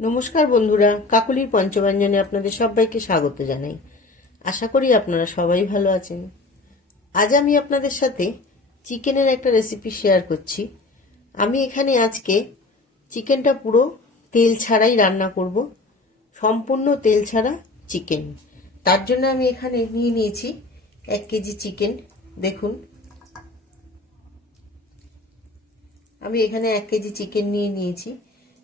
নমস্কার বন্ধুরা, কাকুলির পঞ্চব্যঞ্জনে আপনাদের সবাইকে স্বাগত জানাই। আশা করি আপনারা সবাই ভালো আছেন। আজ আমি আপনাদের সাথে চিকেনের একটা রেসিপি শেয়ার করছি। আমি এখানে আজকে চিকেনটা পুরো তেল ছাড়াই রান্না করব। সম্পূর্ণ তেল ছাড়া চিকেন। তার জন্য আমি এখানে নিয়ে নিয়েছি এক কেজি চিকেন। দেখুন। আমি এখানে এক কেজি চিকেন নিয়ে নিয়েছি।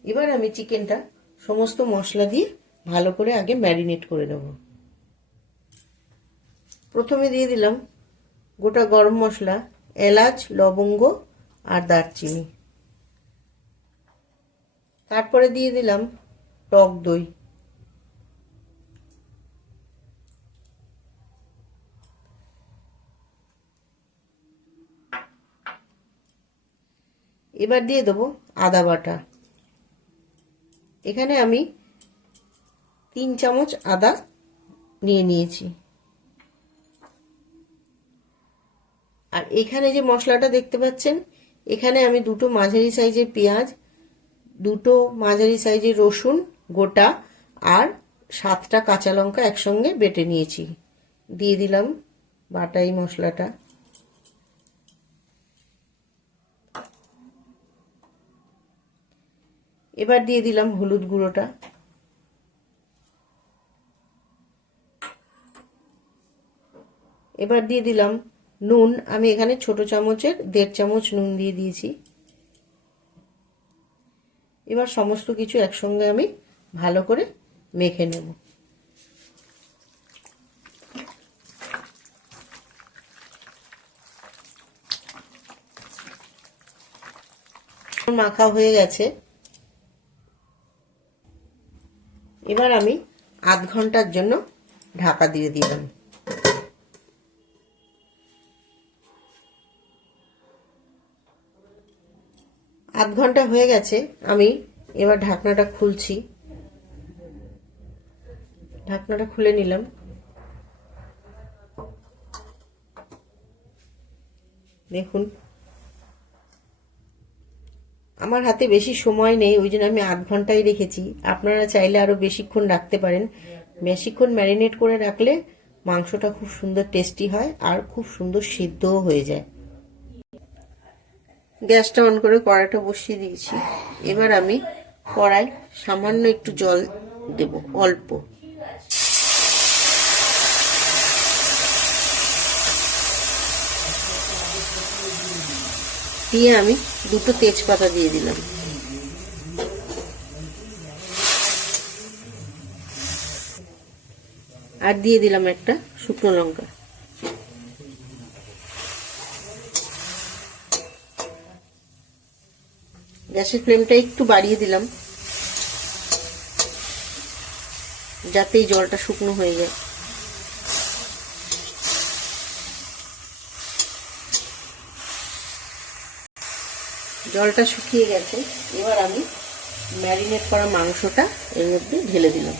এবার আমি চিকেনটা সমস্ত মশলা দিয়ে ভালো করে আগে ম্যারিনেট করে নেব। প্রথমে দিয়ে দিলাম গোটা গরম মশলা, এলাচ, লবঙ্গ আর দারচিনি। তারপরে দিয়ে দিলাম টক দই। এবার দিয়ে দেবো আদা বাটা। এখানে আমি তিন চামচ আদা নিয়ে নিয়েছি। আর এখানে যে মশলাটা দেখতে পাচ্ছেন, এখানে আমি দুটো মাঝারি সাইজের পেঁয়াজ, দুটো মাঝারি সাইজের রসুন গোটা, আর সাতটা কাঁচা লঙ্কা একসঙ্গে বেটে নিয়েছি। দিয়ে দিলাম বাটাই মশলাটা। এবার দিয়ে দিলাম হলুদ গুঁড়োটা। এবার দিয়ে দিলাম নুন। আমি এখানে ছোট চামচের দেড় চামচ নুন দিয়ে দিয়েছি। এবার সমস্ত কিছু একসঙ্গে আমি ভালো করে মেখে নেব। মাখা হয়ে গেছে। এবার আমি আধ ঘণ্টার জন্য ঢাকা দিয়ে দিলাম। আধ ঘণ্টা হয়ে গেছে, আমি এবার ঢাকনাটা খুলছি। ঢাকনাটা খুলে নিলাম। দেখুন আমার হাতে বেশি সময় নেই, ওই জন্য আমি আধ ঘন্টাই রেখেছি। আপনারা চাইলে আরও বেশিক্ষণ রাখতে পারেন। বেশিক্ষণ ম্যারিনেট করে রাখলে মাংসটা খুব সুন্দর টেস্টি হয় আর খুব সুন্দর সিদ্ধও হয়ে যায়। গ্যাসটা অন করে কড়াইটা বসিয়ে দিয়েছি। এবার আমি কড়াই সামান্য একটু জল দেব, অল্প। দিয়ে আমি দুটো তেজপাতা দিয়ে দিলাম। আর দিয়ে দিলাম একটা শুকনো লঙ্কা। গ্যাসের ফ্লেমটা একটু বাড়িয়ে দিলাম। যাতে জলটা শুকনো হয়ে যায়। জলটা শুকিয়ে গেছে এবার আমি ম্যারিনেট করা মাংসটা এর মধ্যে ঢেলে দিলাম।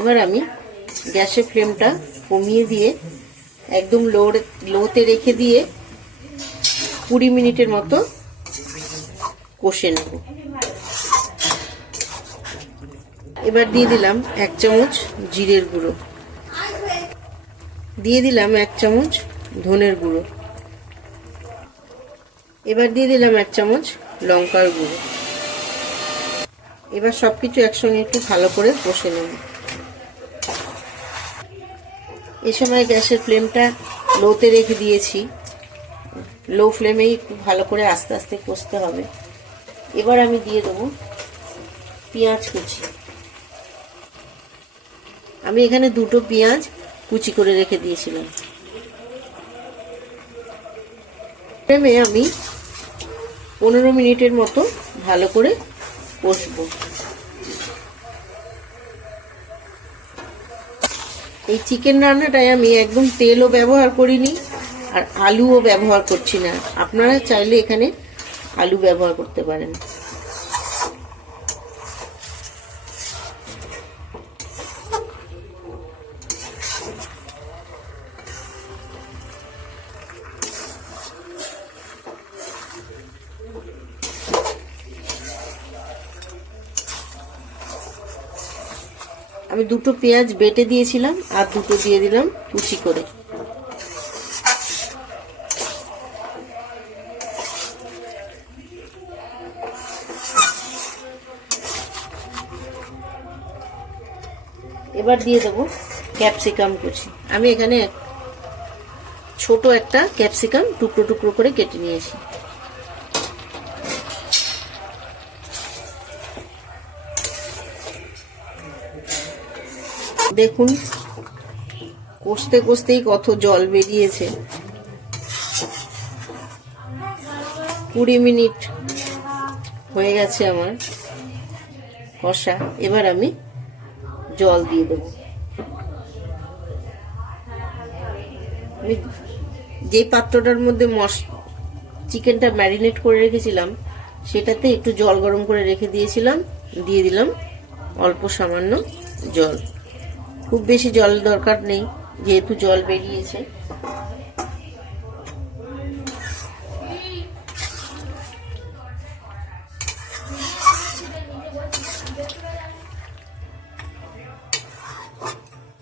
এবার আমি গ্যাসের ফ্লেমটা কমিয়ে দিয়ে একদম লো লোতে রেখে দিয়ে কুড়ি মিনিটের মতো কষে নেব। এবার দিয়ে দিলাম এক চামচ জিরের গুঁড়ো। দিয়ে দিলাম এক চামচ ধনের গুঁড়ো। এবার দিয়ে দিলাম এক চামচ লঙ্কার গুঁড়ো। এবার সব কিছু একসঙ্গে একটু ভালো করে কষে নেব। এ সময় গ্যাসের ফ্লেমটা লোতে রেখে দিয়েছি। লো ফ্লেমেই খুব ভালো করে আস্তে আস্তে কষতে হবে। এবার আমি দিয়ে দেবো পেঁয়াজ কুচি। আমি এখানে দুটো পেঁয়াজ কুচি করে রেখে দিয়েছিলাম। ফ্লেমে আমি পনেরো মিনিটের মতো ভালো করে কষবো। এই চিকেন রান্নাটায় আমি একদম তেলও ব্যবহার করিনি আর আলুও ব্যবহার করছি না। আপনারা চাইলে এখানে আলু ব্যবহার করতে পারেন। আমি দুটো পেঁয়াজ বেটে দিয়েছিলাম আর দুটো দিয়ে দিলাম কুচি করে। এবার দিয়ে দেবো ক্যাপসিকাম কুচি। আমি এখানে ছোট একটা ক্যাপসিকাম টুকরো টুকরো করে কেটে নিয়েছি। দেখুন, কষতে কষতেই কত জল বেরিয়েছে। কুড়ি মিনিট হয়ে গেছে আমার কষা। এবার আমি জল দিয়ে দেবো। আমি যে পাত্রটার মধ্যে মশ, চিকেনটা ম্যারিনেট করে রেখেছিলাম, সেটাতে একটু জল গরম করে রেখে দিয়েছিলাম, দিয়ে দিলাম অল্প সামান্য জল। খুব বেশি জল দরকার নেই, যেহেতু জল বেরিয়েছে।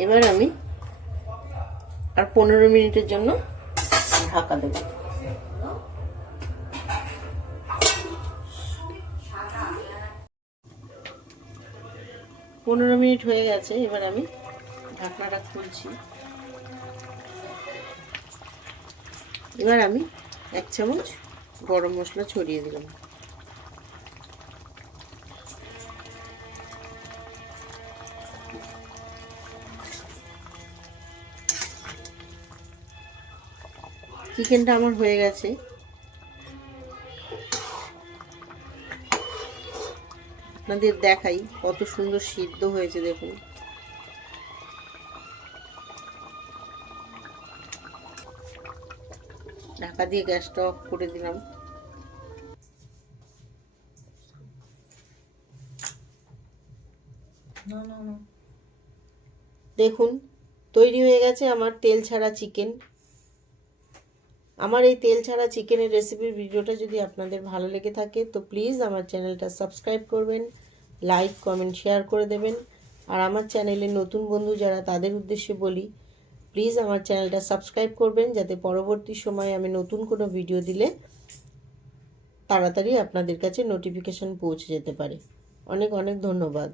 এবার আমি আর পনেরো মিনিটের জন্য ঢাকা দেব। পনেরো মিনিট হয়ে গেছে, এবার আমি ঢাকনাটা খুলছি। এবার আমি এক চামচ গরম মশলা ছড়িয়ে দিলাম। চিকেনটা আমার হয়ে গেছে। আপনাদের দেখাই কত সুন্দর সিদ্ধ হয়েছে, দেখুন। ঢাকা দিয়ে গ্যাসটা অফ করে দিলাম। দেখুন তৈরি হয়ে গেছে আমার তেল ছাড়া চিকেন। আমার এই তেল ছাড়া চিকেনের রেসিপির ভিডিওটা যদি আপনাদের ভালো লেগে থাকে তো প্লিজ আমার চ্যানেলটা সাবস্ক্রাইব করবেন লাইক কমেন্ট শেয়ার করে দেবেন। আর আমার চ্যানেলে নতুন বন্ধু যারা তাদের উদ্দেশ্যে বলি প্লিজ আমার চ্যানেলটা সাবস্ক্রাইব করবেন যাতে পরবর্তী সময়ে আমি নতুন কোনো ভিডিও দিলে তাড়াতাড়ি আপনাদের কাছে নোটিফিকেশন পৌঁছে যেতে পারে। অনেক অনেক ধন্যবাদ।